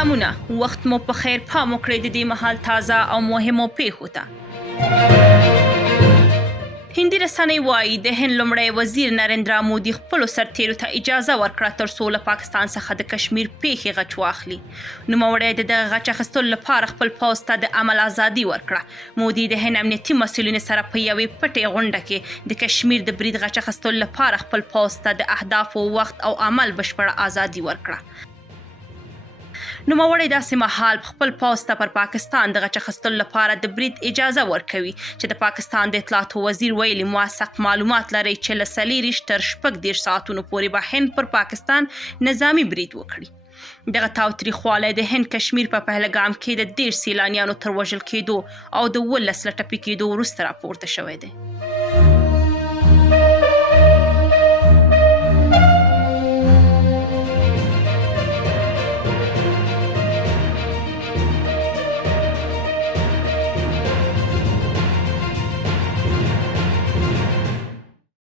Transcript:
سلامونه، وخت مو په خیر، پام وکړئ د دې مهال تازه او مهمو پیښو ته. هندي رسنۍ وایي د هند لومړی وزير نريندرا مودي خپلو سرتېرو ته اجازه ورکړه ترڅو له پاکستان څخه د کشمیر پېښې غچ واخلي. نوموړی د دغه غچ اخیستلو لپاره خپل پوځ ته د عمل ازادي ورکړه. مودي د هند امنیتي مسؤلینو سره په یوې پټې غونډه کې د کشمیر د برید غچ اخیستلو لپاره خپل پوځ ته د اهدافو، وخت او عمل بشپړه ازادي ورکړه. نوموړی داسې مهال خپل پوځ ته پر پاکستان د غچ اخیستلو لپاره د برید اجازه ورکوي چې د پاکستان د اطلاعاتو وزیر ویلي موثق معلومات لري چې له 40 تر 36 ساعتونو پورې به هند پر پاکستان نظامي برید وکړي. دغه تاوتریخوالی د هند کشمیر په پهلګام کې د 10 سیلانیانو تر وژل کېدو او د 12 له ټپي کېدو وروسته راپورته شوی دی.